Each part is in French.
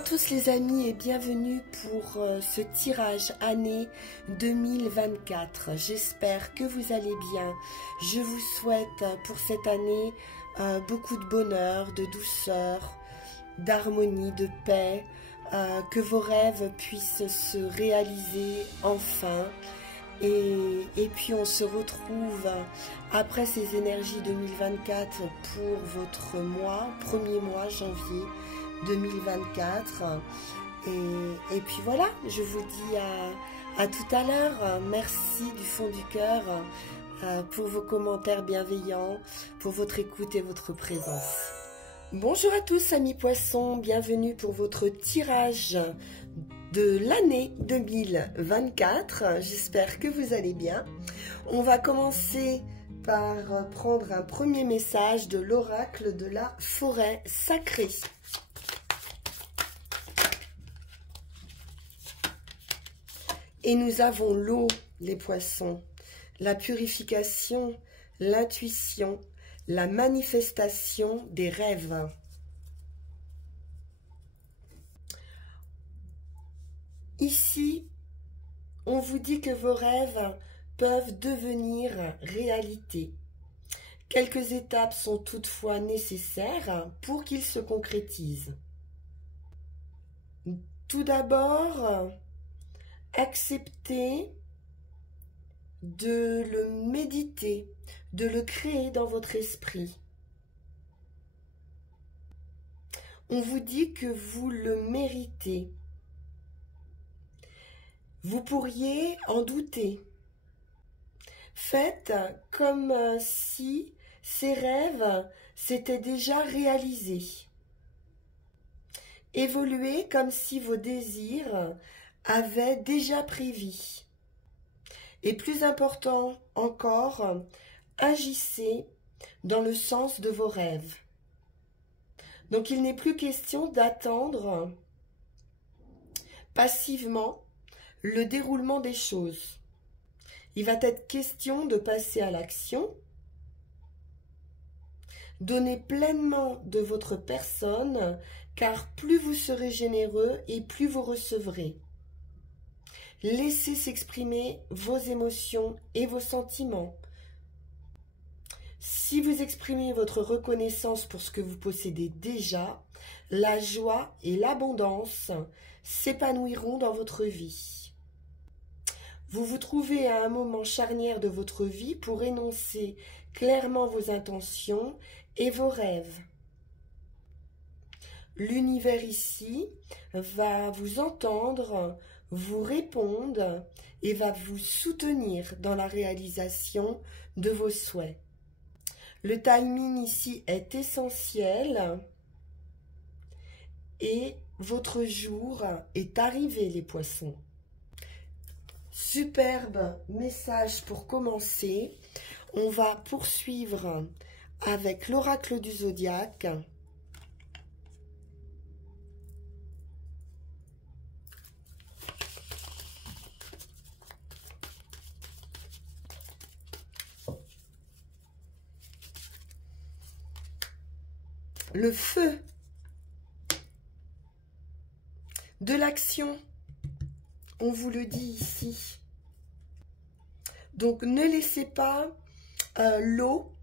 à tous les amis et bienvenue pour ce tirage année 2024. J'espère que vous allez bien. Je vous souhaite pour cette année beaucoup de bonheur, de douceur, d'harmonie, de paix, que vos rêves puissent se réaliser enfin. Et puis on se retrouve après ces énergies 2024 pour votre premier mois, janvier 2024. Et puis voilà, je vous dis à tout à l'heure. Merci du fond du cœur pour vos commentaires bienveillants, pour votre écoute et votre présence. Bonjour à tous amis poissons, bienvenue pour votre tirage de l'année 2024. J'espère que vous allez bien. On va commencer par prendre un premier message de l'oracle de la forêt sacrée. Et nous avons l'eau, les poissons, la purification, l'intuition, la manifestation des rêves. Ici, on vous dit que vos rêves peuvent devenir réalité. Quelques étapes sont toutefois nécessaires pour qu'ils se concrétisent. Tout d'abord, acceptez de le méditer, de le créer dans votre esprit. On vous dit que vous le méritez. Vous pourriez en douter. Faites comme si ces rêves s'étaient déjà réalisés. Évoluez comme si vos désirs avaient déjà pris vie. Et plus important encore, agissez dans le sens de vos rêves. Donc il n'est plus question d'attendre passivement le déroulement des choses. Il va être question de passer à l'action. Donnez pleinement de votre personne, car plus vous serez généreux et plus vous recevrez. Laissez s'exprimer vos émotions et vos sentiments. Si vous exprimez votre reconnaissance pour ce que vous possédez déjà, la joie et l'abondance s'épanouiront dans votre vie. Vous vous trouvez à un moment charnière de votre vie pour énoncer clairement vos intentions et vos rêves. L'univers ici va vous entendre, vous répondre et va vous soutenir dans la réalisation de vos souhaits. Le timing ici est essentiel et votre jour est arrivé les poissons. Superbe message pour commencer. On va poursuivre avec l'oracle du zodiaque. Le feu de l'action. On vous le dit ici. Donc, ne laissez pas l'eau,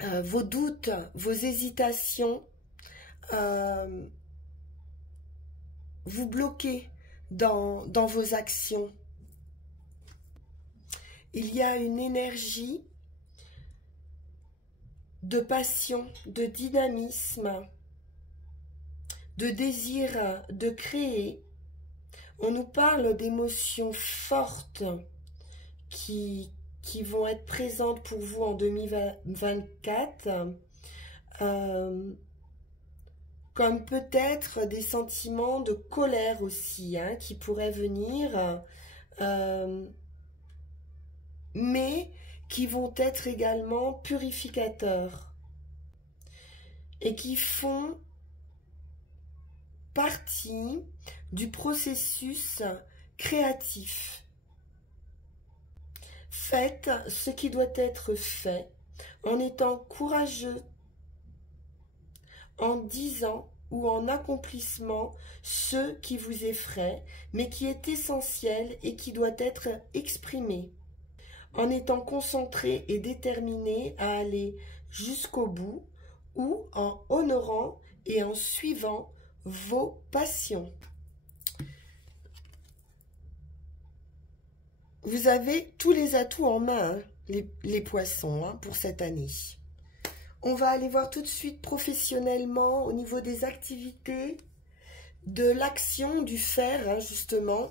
vos doutes, vos hésitations vous bloquer dans vos actions. Il y a une énergie de passion, de dynamisme, de désir de créer. On nous parle d'émotions fortes qui vont être présentes pour vous en 2024, comme peut-être des sentiments de colère aussi, qui pourraient venir, mais qui vont être également purificateurs et qui font partie du processus créatif. Faites ce qui doit être fait en étant courageux, en disant ou en accomplissement ce qui vous effraie, mais qui est essentiel et qui doit être exprimé, en étant concentré et déterminé à aller jusqu'au bout ou en honorant et en suivant vos passions. Vous avez tous les atouts en main, hein, les poissons, hein, pour cette année. On va aller voir tout de suite professionnellement au niveau des activités, de l'action, du faire, hein, justement.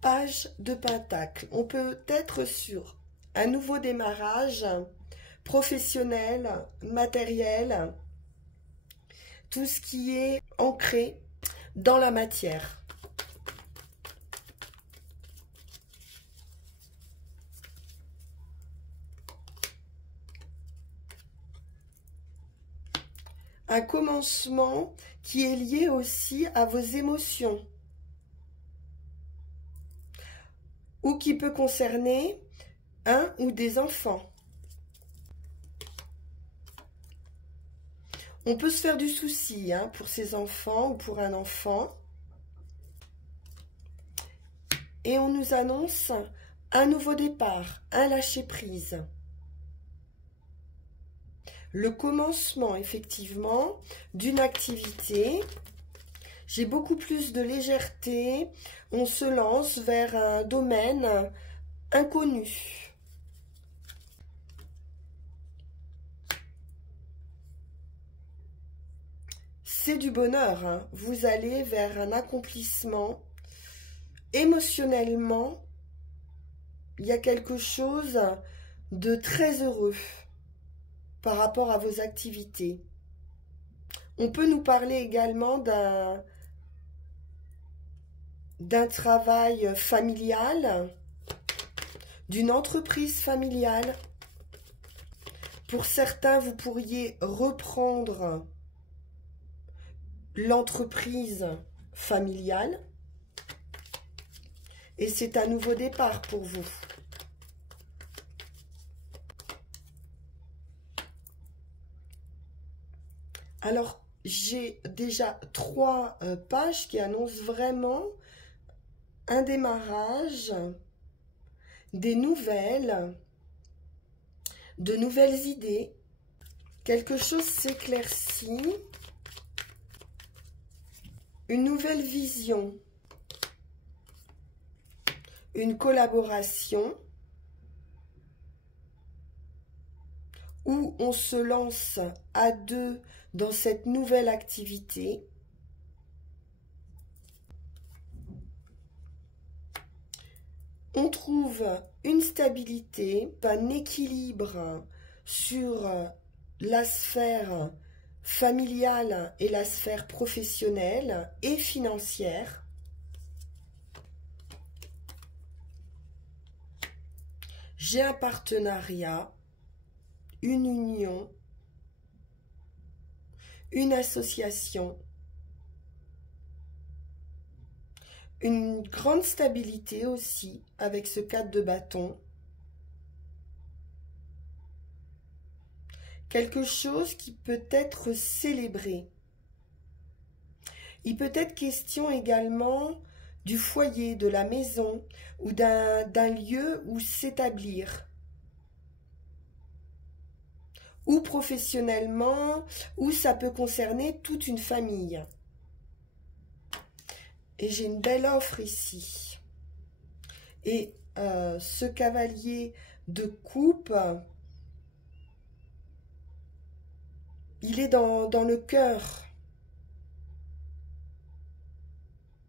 Page de Pentacle. On peut être sur un nouveau démarrage professionnel, matériel, tout ce qui est ancré dans la matière. Un commencement qui est lié aussi à vos émotions, ou qui peut concerner un ou des enfants. On peut se faire du souci, hein, pour ses enfants ou pour un enfant. Et on nous annonce un nouveau départ, un lâcher-prise. Le commencement, effectivement, d'une activité. J'ai beaucoup plus de légèreté. On se lance vers un domaine inconnu. C'est du bonheur, hein. Vous allez vers un accomplissement. Émotionnellement, il y a quelque chose de très heureux par rapport à vos activités. On peut nous parler également d'un travail familial, d'une entreprise familiale. Pour certains, vous pourriez reprendre l'entreprise familiale et c'est un nouveau départ pour vous. Alors, j'ai déjà 3 pages qui annoncent vraiment un démarrage, des nouvelles, de nouvelles idées. Quelque chose s'éclaircit, une nouvelle vision, une collaboration où on se lance à 2 dans cette nouvelle activité. On trouve une stabilité, un équilibre sur la sphère familiale et la sphère professionnelle et financière. J'ai un partenariat, une union, une association, une grande stabilité aussi avec ce 4 de bâton. Quelque chose qui peut être célébré. Il peut être question également du foyer, de la maison ou d'un lieu où s'établir. Ou professionnellement, ou ça peut concerner toute une famille. Et j'ai une belle offre ici. Et ce cavalier de coupe, il est dans le cœur.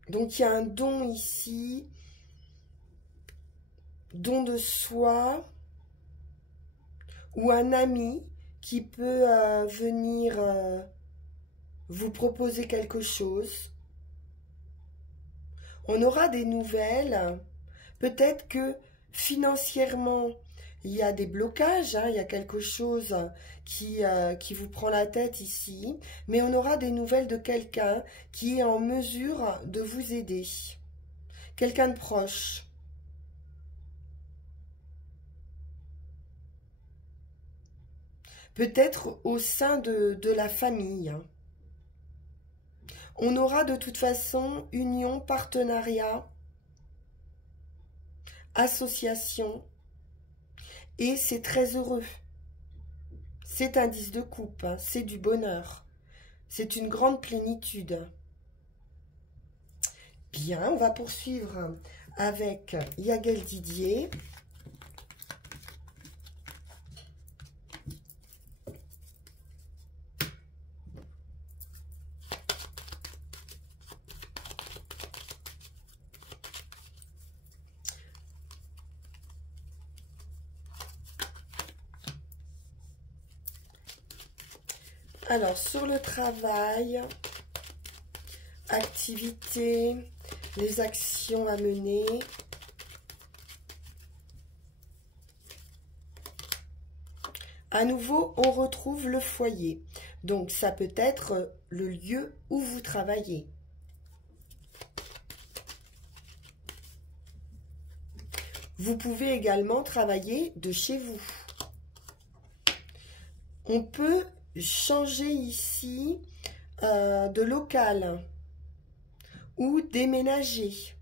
Donc il y a un don ici, don de soi, ou un ami qui peut venir vous proposer quelque chose. On aura des nouvelles. Peut-être que financièrement, il y a des blocages, hein, il y a quelque chose qui vous prend la tête ici, mais on aura des nouvelles de quelqu'un qui est en mesure de vous aider. Quelqu'un de proche. Peut-être au sein de la famille. On aura de toute façon union, partenariat, association, et c'est très heureux. C'est un 10 de coupe, hein, c'est du bonheur. C'est une grande plénitude. Bien, on va poursuivre avec Yagel Didier. Alors, sur le travail, activité, les actions à mener. À nouveau, on retrouve le foyer. Donc, ça peut être le lieu où vous travaillez. Vous pouvez également travailler de chez vous. On peut changer ici de local ou déménager.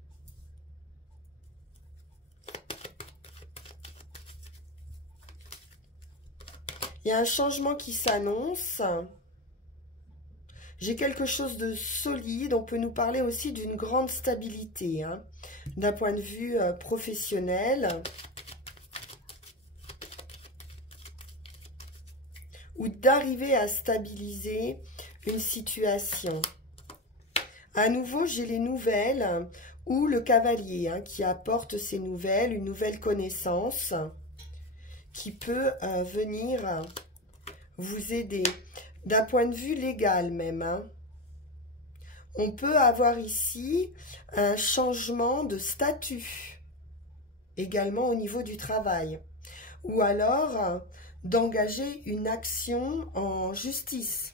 Il y a un changement qui s'annonce. J'ai quelque chose de solide. On peut nous parler aussi d'une grande stabilité, hein, d'un point de vue professionnel. Ou d'arriver à stabiliser une situation. À nouveau, j'ai les nouvelles ou le cavalier, hein, qui apporte ces nouvelles, une nouvelle connaissance qui peut venir vous aider. D'un point de vue légal même, hein. On peut avoir ici un changement de statut, également au niveau du travail. Ou alors d'engager une action en justice.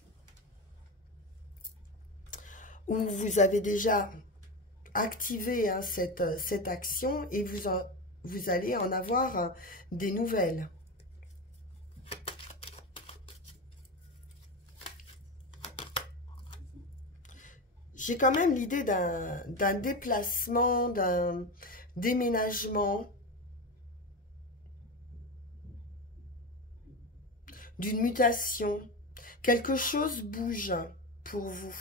Ou vous avez déjà activé, hein, cette action et vous allez en avoir des nouvelles. J'ai quand même l'idée d'un déplacement, d'un déménagement, d'une mutation. Quelque chose bouge pour vous.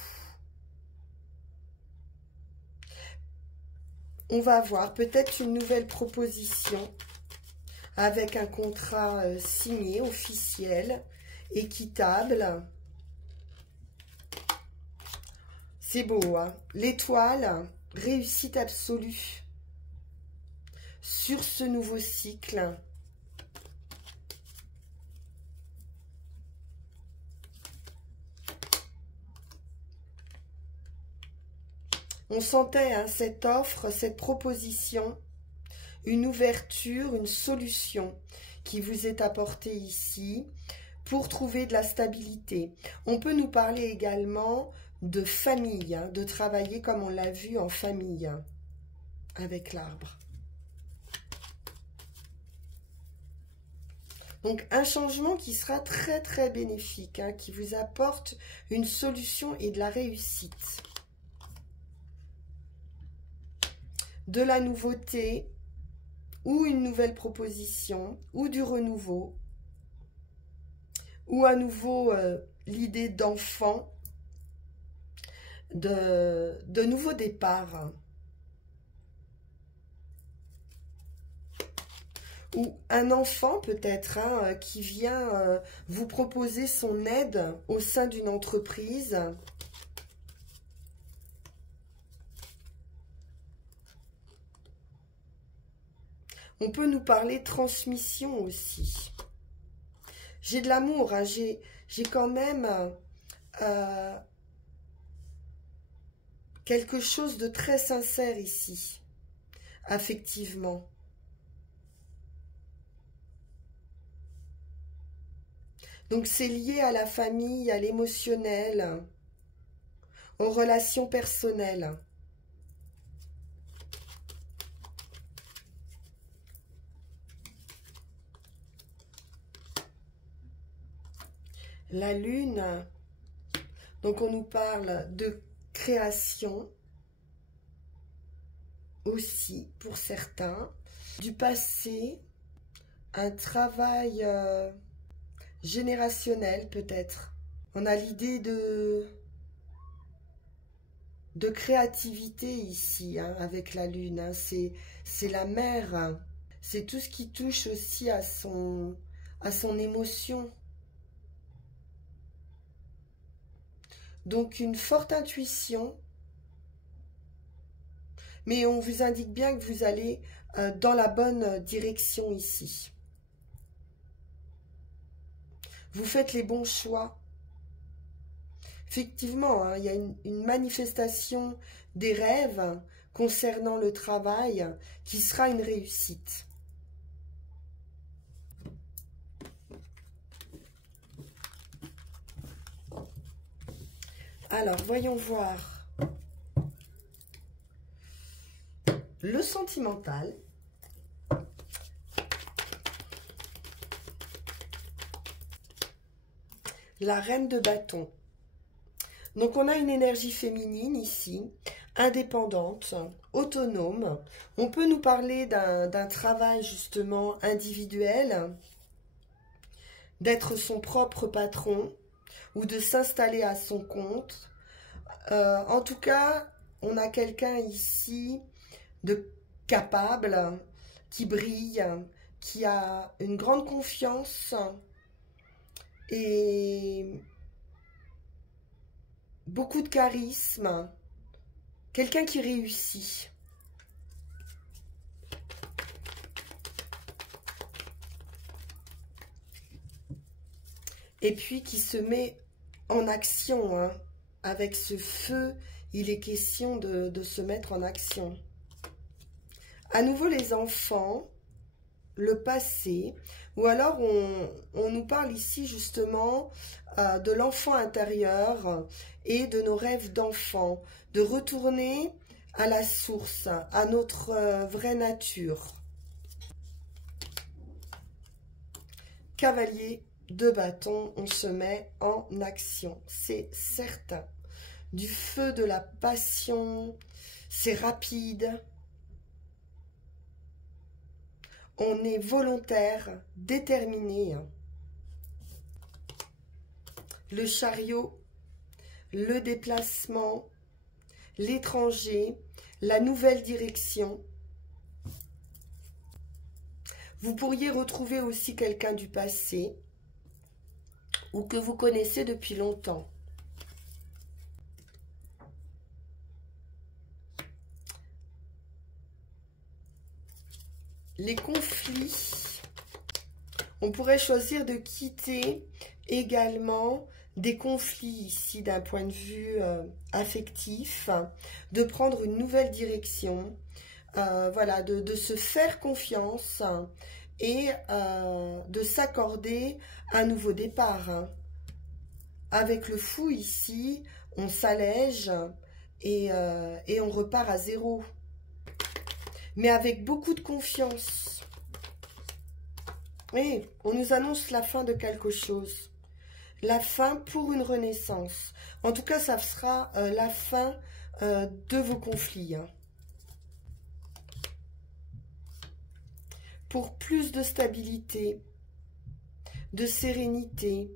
On va voir peut-être une nouvelle proposition avec un contrat signé, officiel, équitable. C'est beau, hein? L'étoile, réussite absolue sur ce nouveau cycle. On sentait, hein, cette offre, cette proposition, une ouverture, une solution qui vous est apportée ici pour trouver de la stabilité. On peut nous parler également de famille, hein, de travailler comme on l'a vu en famille, hein, avec l'arbre. Donc un changement qui sera très très bénéfique, hein, qui vous apporte une solution et de la réussite. De la nouveauté, ou une nouvelle proposition, ou du renouveau, ou à nouveau l'idée d'enfant, de nouveaux départs. Ou un enfant peut-être, hein, qui vient vous proposer son aide au sein d'une entreprise. On peut nous parler transmission aussi. J'ai de l'amour, hein, j'ai quand même quelque chose de très sincère ici, affectivement. Donc c'est lié à la famille, à l'émotionnel, aux relations personnelles. La lune, donc on nous parle de création aussi pour certains, du passé, un travail générationnel peut-être. On a l'idée de créativité ici, hein, avec la lune, hein. C'est la mère, hein. C'est tout ce qui touche aussi à son émotion. Donc une forte intuition, mais on vous indique bien que vous allez dans la bonne direction ici. Vous faites les bons choix. Effectivement, hein, il y a une manifestation des rêves concernant le travail qui sera une réussite. Alors, voyons voir le sentimental. La reine de bâton. Donc, on a une énergie féminine ici, indépendante, autonome. On peut nous parler d'un travail justement individuel, d'être son propre patron ou de s'installer à son compte. En tout cas, on a quelqu'un ici de capable, qui brille, qui a une grande confiance et beaucoup de charisme, quelqu'un qui réussit. Et puis qui se met en action, hein. Avec ce feu, il est question de se mettre en action. À nouveau les enfants, le passé, ou alors on nous parle ici justement de l'enfant intérieur et de nos rêves d'enfant, de retourner à la source, à notre vraie nature. Cavalier de bâton, on se met en action, c'est certain. Du feu, de la passion, c'est rapide. On est volontaire, déterminé. Le chariot, le déplacement, l'étranger, la nouvelle direction. Vous pourriez retrouver aussi quelqu'un du passé ou que vous connaissez depuis longtemps. Les conflits, on pourrait choisir de quitter également des conflits ici d'un point de vue affectif, de prendre une nouvelle direction, voilà, de se faire confiance et de s'accorder un nouveau départ. Avec le fou ici, on s'allège et on repart à zéro. Mais avec beaucoup de confiance. Oui, on nous annonce la fin de quelque chose. La fin pour une renaissance. En tout cas, ça sera la fin de vos conflits. Hein. Pour plus de stabilité, de sérénité,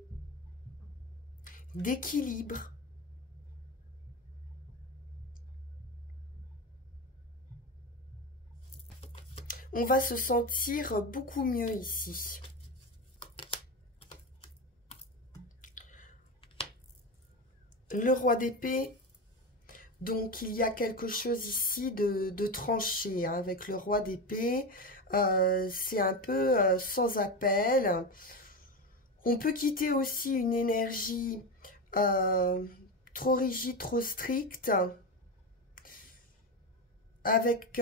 d'équilibre. On va se sentir beaucoup mieux ici. Le roi d'épée, donc il y a quelque chose ici de tranché hein, avec le roi d'épée. C'est un peu sans appel. On peut quitter aussi une énergie trop rigide, trop stricte, avec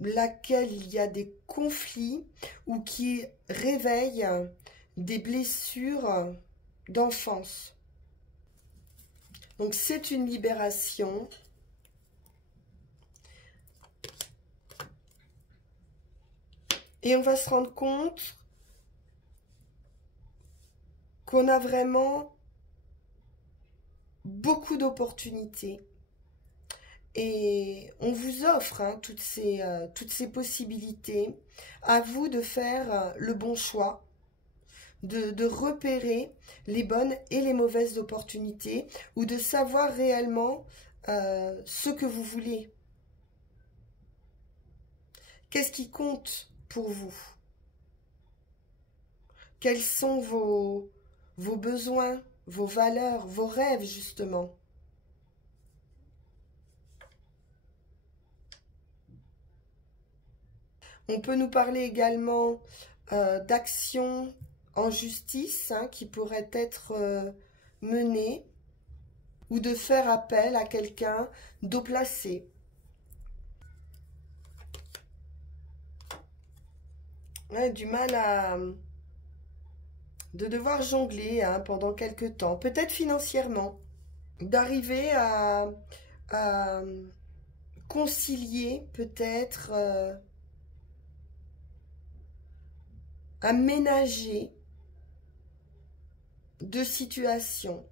laquelle il y a des conflits ou qui réveille des blessures d'enfance. Donc c'est une libération. Et on va se rendre compte qu'on a vraiment beaucoup d'opportunités. Et on vous offre toutes ces possibilités. À vous de faire le bon choix, de repérer les bonnes et les mauvaises opportunités, ou de savoir réellement ce que vous voulez. Qu'est-ce qui compte pour vous? Quels sont vos besoins, vos valeurs, vos rêves justement? On peut nous parler également d'actions en justice qui pourraient être menées, ou de faire appel à quelqu'un d'haut placé. Ouais, du mal de devoir jongler pendant quelque temps, peut-être financièrement, d'arriver à concilier peut-être, à ménager deux situations.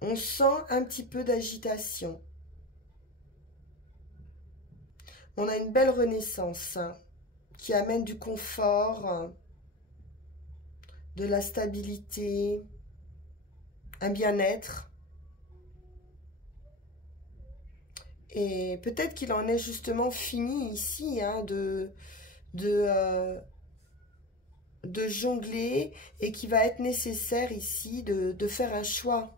On sent un petit peu d'agitation. On a une belle renaissance qui amène du confort, de la stabilité, un bien-être. Et peut-être qu'il en est justement fini ici de jongler, et qu'il va être nécessaire ici de faire un choix.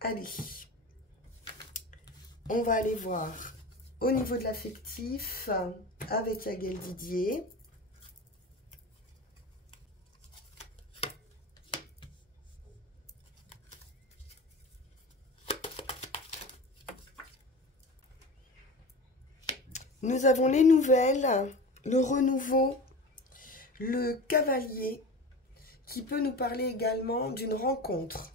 Allez, on va aller voir au niveau de l'affectif avec Yaghel Didier. Nous avons les nouvelles, le renouveau, le cavalier, qui peut nous parler également d'une rencontre.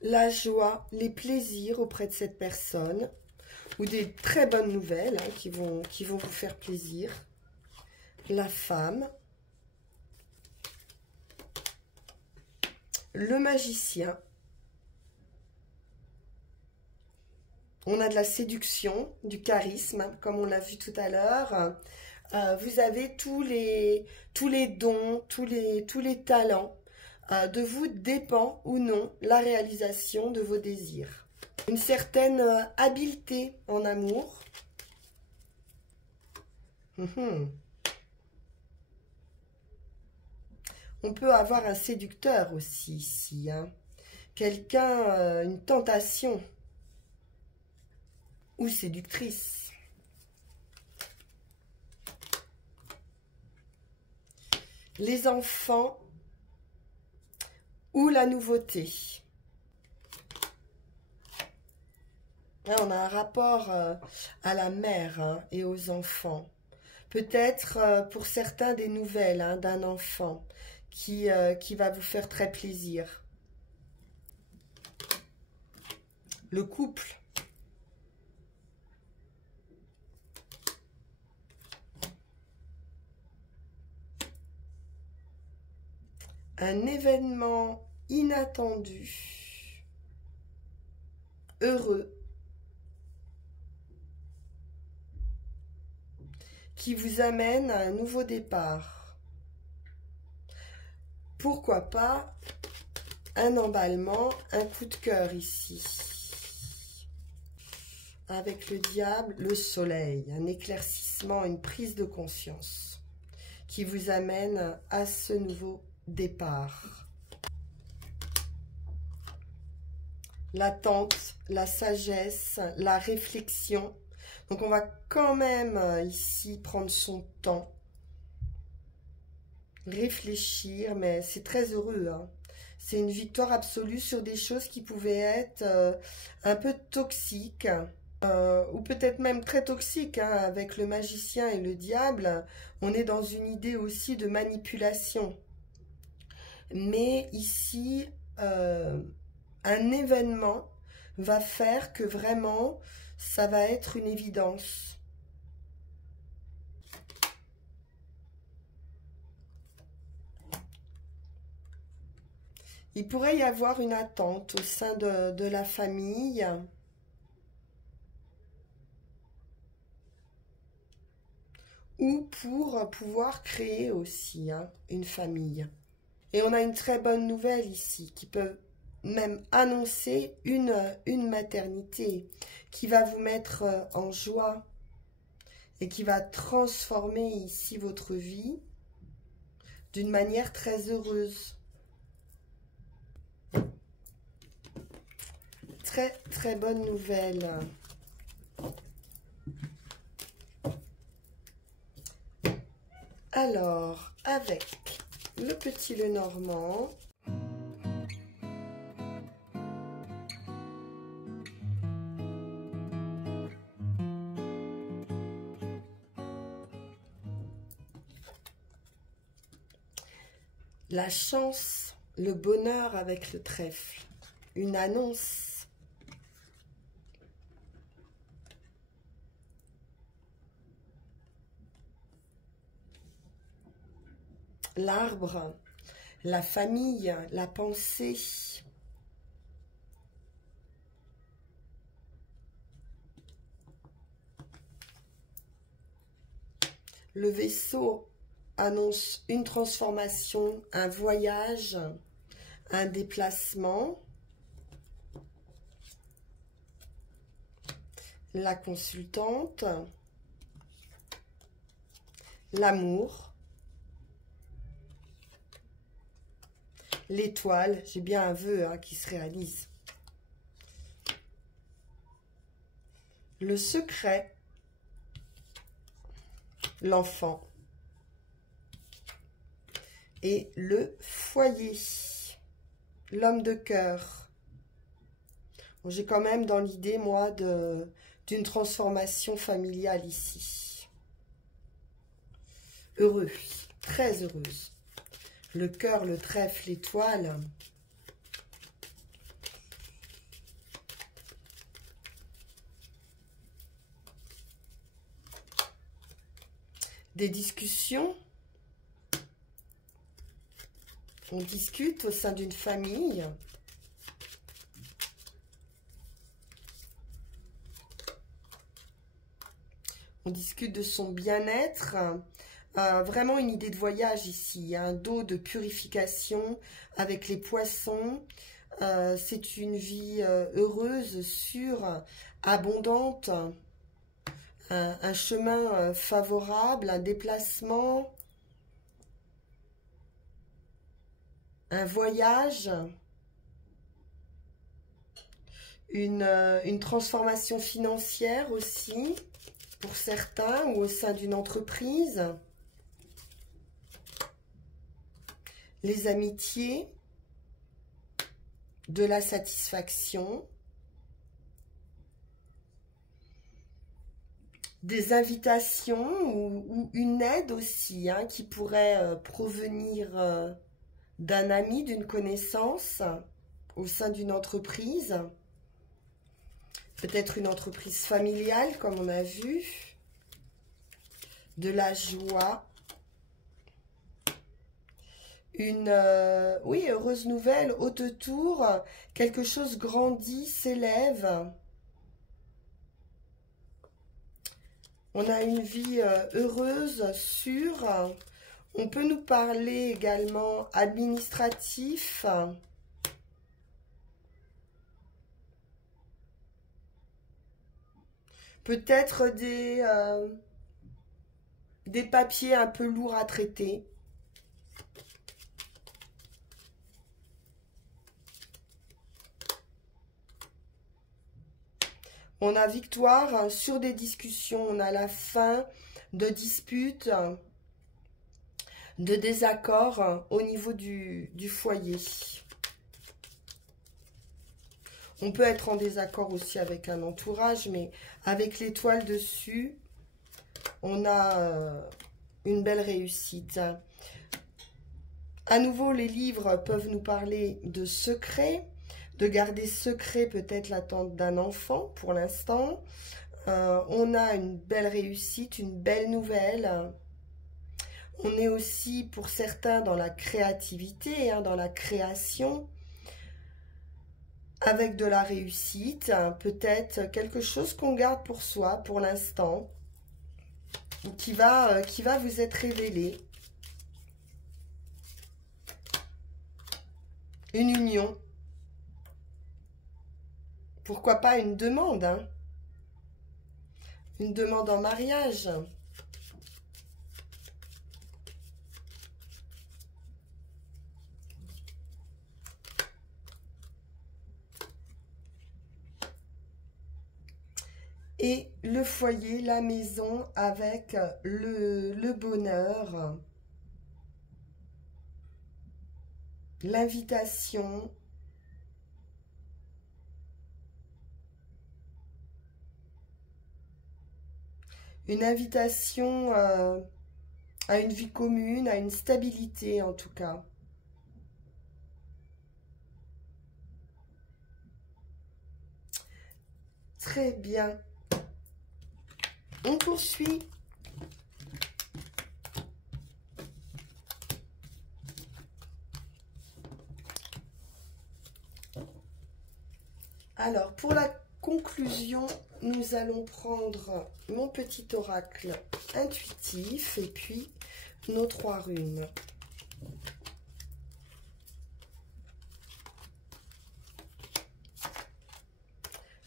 La joie, les plaisirs auprès de cette personne, ou des très bonnes nouvelles qui vont vous faire plaisir. La femme, le magicien. On a de la séduction, du charisme, comme on l'a vu tout à l'heure. Vous avez tous les dons, tous les talents. De vous dépend ou non la réalisation de vos désirs. Une certaine habileté en amour. On peut avoir un séducteur aussi ici. Quelqu'un, une tentation. Ou séductrice. Les enfants ou la nouveauté. Là, on a un rapport à la mère et aux enfants. Peut-être pour certains des nouvelles d'un enfant qui va vous faire très plaisir. Le couple. Un événement inattendu, heureux, qui vous amène à un nouveau départ. Pourquoi pas un emballement, un coup de cœur ici. Avec le diable, le soleil, un éclaircissement, une prise de conscience qui vous amène à ce nouveau départ. L'attente, la sagesse, la réflexion. Donc on va quand même ici prendre son temps, réfléchir, mais c'est très heureux. C'est une victoire absolue sur des choses qui pouvaient être un peu toxiques, ou peut-être même très toxiques, hein. Avec le magicien et le diable, on est dans une idée aussi de manipulation. Mais ici, un événement va faire que vraiment, ça va être une évidence. Il pourrait y avoir une attente au sein de la famille. Ou pour pouvoir créer aussi, hein, une famille. Et on a une très bonne nouvelle ici, qui peut même annoncer une maternité, qui va vous mettre en joie et qui va transformer ici votre vie d'une manière très heureuse. Très, très bonne nouvelle. Alors, avec le petit Lenormand, la chance, le bonheur avec le trèfle, une annonce. L'arbre, la famille, la pensée. Le vaisseau annonce une transformation, un voyage, un déplacement. La consultante, l'amour. L'étoile, j'ai bien un vœu, hein, qui se réalise. Le secret, l'enfant. Et le foyer, l'homme de cœur. Bon, j'ai quand même dans l'idée, moi, d'une transformation familiale ici. Heureux, très heureuse. Le cœur, le trèfle, l'étoile. Des discussions. On discute au sein d'une famille. On discute de son bien-être. Vraiment une idée de voyage ici, un dos de purification avec les poissons. C'est une vie heureuse, sûre, abondante, un chemin favorable, un déplacement, un voyage, une transformation financière aussi, pour certains, ou au sein d'une entreprise. Les amitiés, de la satisfaction, des invitations ou une aide aussi, hein, qui pourrait provenir d'un ami, d'une connaissance au sein d'une entreprise. Peut-être une entreprise familiale, comme on a vu. De la joie. Oui, heureuse nouvelle, haute tour, quelque chose grandit, s'élève. On a une vie heureuse, sûre. On peut nous parler également administratif. Peut-être des papiers un peu lourds à traiter. On a victoire sur des discussions, on a la fin de disputes, de désaccords au niveau du foyer. On peut être en désaccord aussi avec un entourage, mais avec l'étoile dessus, on a une belle réussite. À nouveau, les livres peuvent nous parler de secrets, de garder secret peut-être l'attente d'un enfant pour l'instant. On a une belle réussite, une belle nouvelle. On est aussi pour certains dans la créativité, dans la création, avec de la réussite, peut-être quelque chose qu'on garde pour soi pour l'instant, qui va vous être révélé. Une union. Pourquoi pas une demande, une demande en mariage. Et le foyer, la maison avec le bonheur, l'invitation, une invitation à une vie commune, à une stabilité en tout cas. Très bien. On poursuit. Alors, pour la conclusion, nous allons prendre mon petit oracle intuitif et puis nos 3 runes.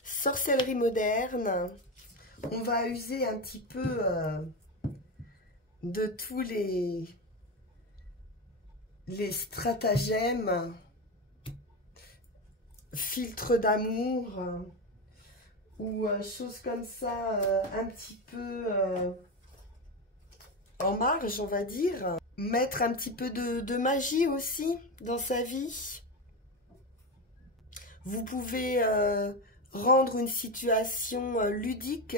Sorcellerie moderne. On va user un petit peu de tous les stratagèmes, filtres d'amour ou choses comme ça, un petit peu en marge, on va dire. Mettre un petit peu de magie aussi dans sa vie. Vous pouvez rendre une situation ludique,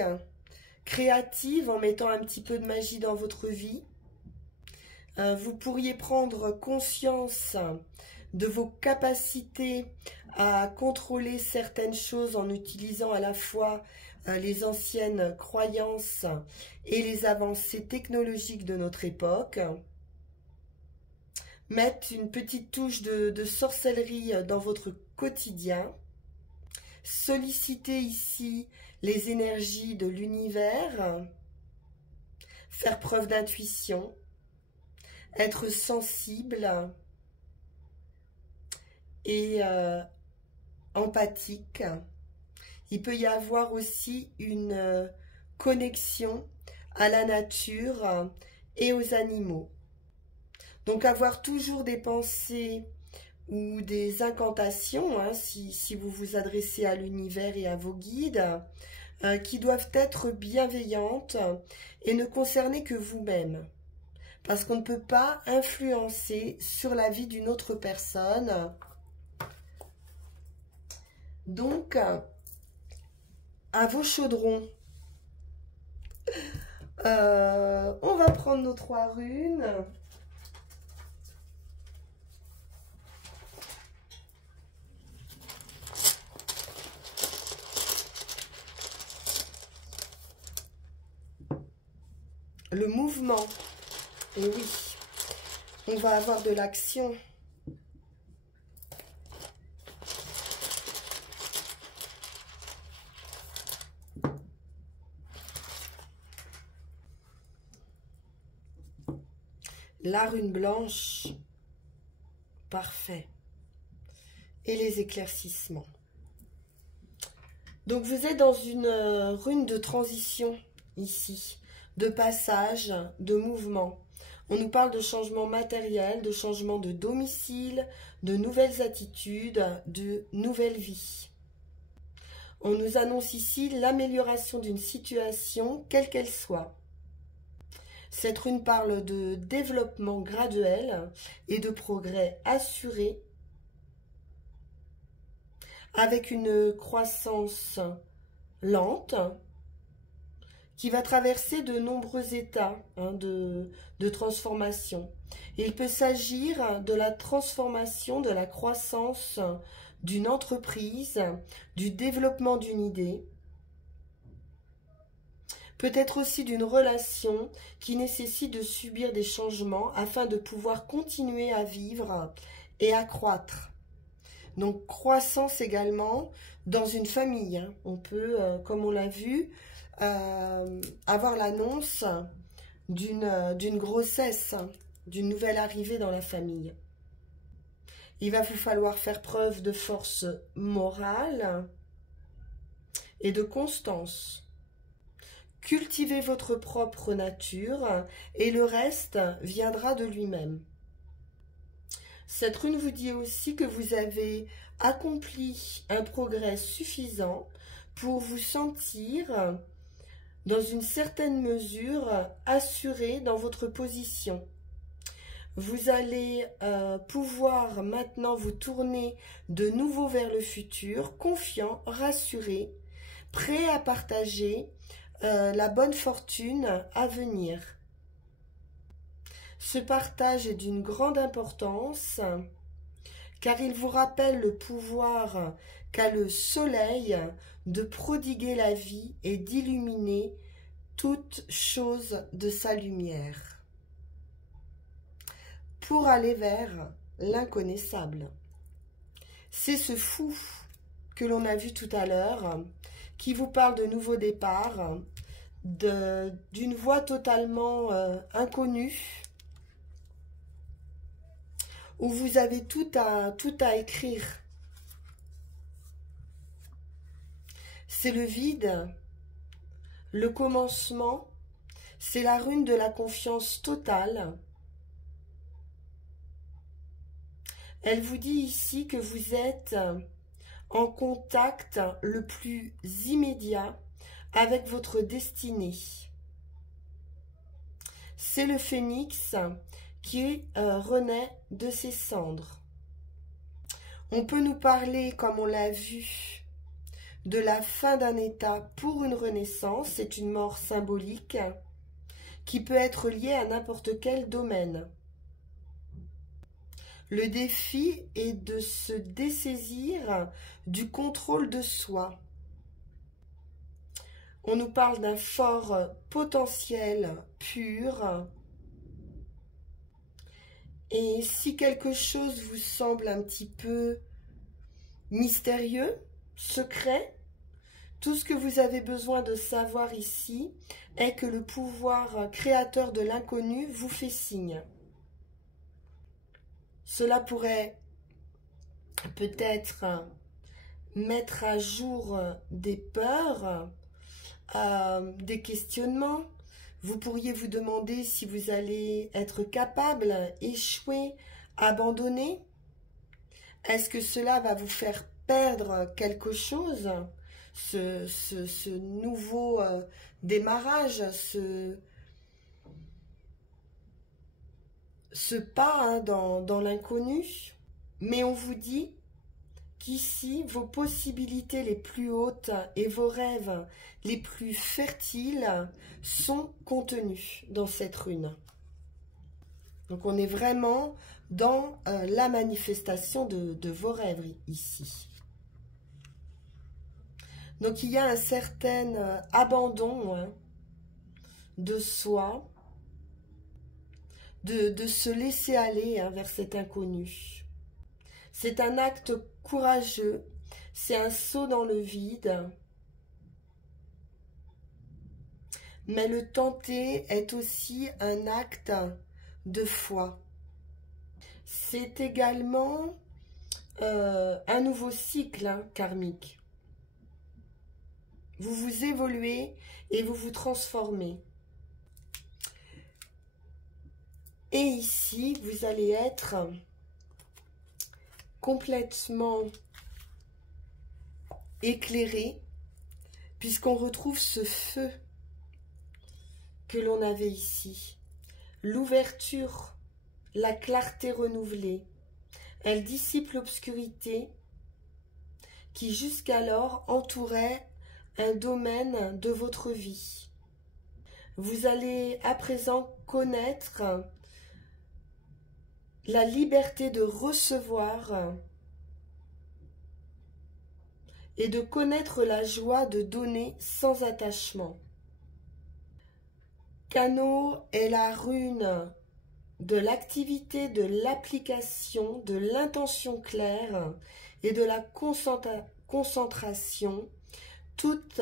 créative, en mettant un petit peu de magie dans votre vie. Vous pourriez prendre conscience de vos capacités à contrôler certaines choses en utilisant à la fois les anciennes croyances et les avancées technologiques de notre époque. Mettre une petite touche de sorcellerie dans votre quotidien. Solliciter ici les énergies de l'univers. Faire preuve d'intuition. Être sensible et empathique. Il peut y avoir aussi une connexion à la nature et aux animaux. Donc avoir toujours des pensées ou des incantations, si vous vous adressez à l'univers et à vos guides, qui doivent être bienveillantes et ne concerner que vous-même. Parce qu'on ne peut pas influencer sur la vie d'une autre personne. Donc, à vos chaudrons. On va prendre nos 3 runes. Le mouvement. Et oui, on va avoir de l'action. La rune blanche, parfait. Et les éclaircissements. Donc vous êtes dans une rune de transition ici, de passage, de mouvement. On nous parle de changement matériel, de changement de domicile, de nouvelles attitudes, de nouvelles vies. On nous annonce ici l'amélioration d'une situation, quelle qu'elle soit. Cette rune parle de développement graduel et de progrès assuré, avec une croissance lente qui va traverser de nombreux états de transformation. Il peut s'agir de la transformation, de la croissance d'une entreprise, du développement d'une idée, peut-être aussi d'une relation qui nécessite de subir des changements afin de pouvoir continuer à vivre et à croître. Donc croissance également dans une famille. On peut, comme on l'a vu, avoir l'annonce d'une grossesse, d'une nouvelle arrivée dans la famille. Il va vous falloir faire preuve de force morale et de constance. Cultivez votre propre nature et le reste viendra de lui-même. Cette rune vous dit aussi que vous avez accompli un progrès suffisant pour vous sentir, dans une certaine mesure, assuré dans votre position. Vous allez pouvoir maintenant vous tourner de nouveau vers le futur, confiant, rassuré, prêt à partager la bonne fortune à venir. Ce partage est d'une grande importance car il vous rappelle le pouvoir qu'a le soleil de prodiguer la vie et d'illuminer toute chose de sa lumière pour aller vers l'inconnaissable. C'est ce fou que l'on a vu tout à l'heure qui vous parle de nouveau départ, d'une voie totalement inconnue, où vous avez tout à écrire. C'est le vide, le commencement, c'est la rune de la confiance totale. Elle vous dit ici que vous êtes en contact le plus immédiat avec votre destinée. C'est le phénix qui renaît de ses cendres. On peut nous parler, comme on l'a vu, de la fin d'un état pour une renaissance. C'est une mort symbolique qui peut être liée à n'importe quel domaine. Le défi est de se dessaisir du contrôle de soi. On nous parle d'un fort potentiel pur. Et si quelque chose vous semble un petit peu mystérieux, secret, tout ce que vous avez besoin de savoir ici est que le pouvoir créateur de l'inconnu vous fait signe. Cela pourrait peut-être mettre à jour des peurs, des questionnements. Vous pourriez vous demander si vous allez être capable, échouer, abandonner. Est-ce que cela va vous faire perdre quelque chose, ce nouveau démarrage, ce pas dans l'inconnu? Mais on vous dit qu'ici, vos possibilités les plus hautes et vos rêves les plus fertiles sont contenus dans cette rune. Donc on est vraiment dans la manifestation de vos rêves ici. Donc il y a un certain abandon de soi, de se laisser aller vers cet inconnu. C'est un acte courageux, c'est un saut dans le vide. Mais le tenter est aussi un acte de foi. C'est également un nouveau cycle karmique. Vous vous évoluez et vous vous transformez. Et ici, vous allez être complètement éclairé, puisqu'on retrouve ce feu que l'on avait ici. L'ouverture, la clarté renouvelée. Elle dissipe l'obscurité qui jusqu'alors entourait un domaine de votre vie. Vous allez à présent connaître la liberté de recevoir et de connaître la joie de donner sans attachement. Kano est la rune de l'activité, de l'application, de l'intention claire et de la concentration, toute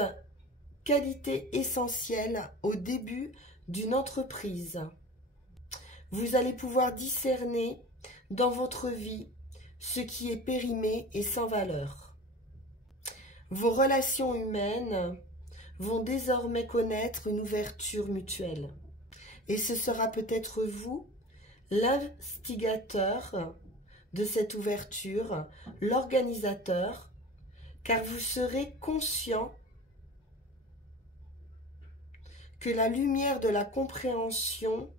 qualité essentielle au début d'une entreprise. Vous allez pouvoir discerner dans votre vie ce qui est périmé et sans valeur. Vos relations humaines vont désormais connaître une ouverture mutuelle. Et ce sera peut-être vous, l'instigateur de cette ouverture, l'organisateur, car vous serez conscient que la lumière de la compréhension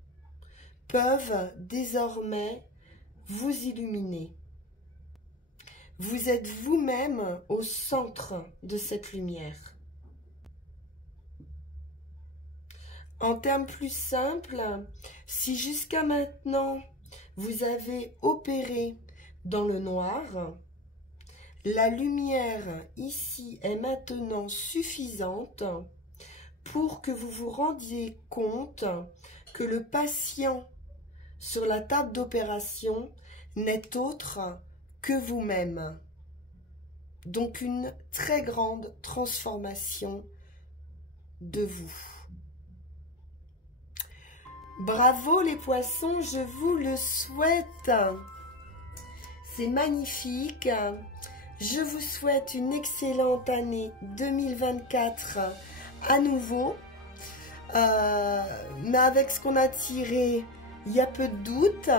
peuvent désormais vous illuminer. Vous êtes vous-même au centre de cette lumière. En termes plus simples, si jusqu'à maintenant vous avez opéré dans le noir, la lumière ici est maintenant suffisante pour que vous vous rendiez compte que le patient sur la table d'opération n'est autre que vous-même. Donc une très grande transformation de vous. Bravo les poissons, je vous le souhaite. C'est magnifique. Je vous souhaite une excellente année 2024 à nouveau. Mais avec ce qu'on a tiré, il y a peu de doute.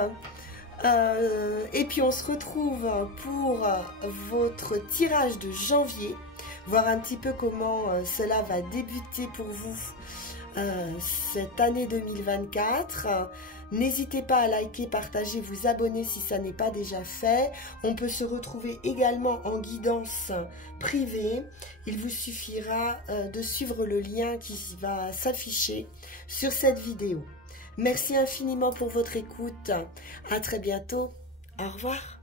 Et puis on se retrouve pour votre tirage de janvier, voir un petit peu comment cela va débuter pour vous cette année 2024. N'hésitez pas à liker, partager, vous abonner si ça n'est pas déjà fait. On peut se retrouver également en guidance privée. Il vous suffira de suivre le lien qui va s'afficher sur cette vidéo. Merci infiniment pour votre écoute. À très bientôt. Au revoir.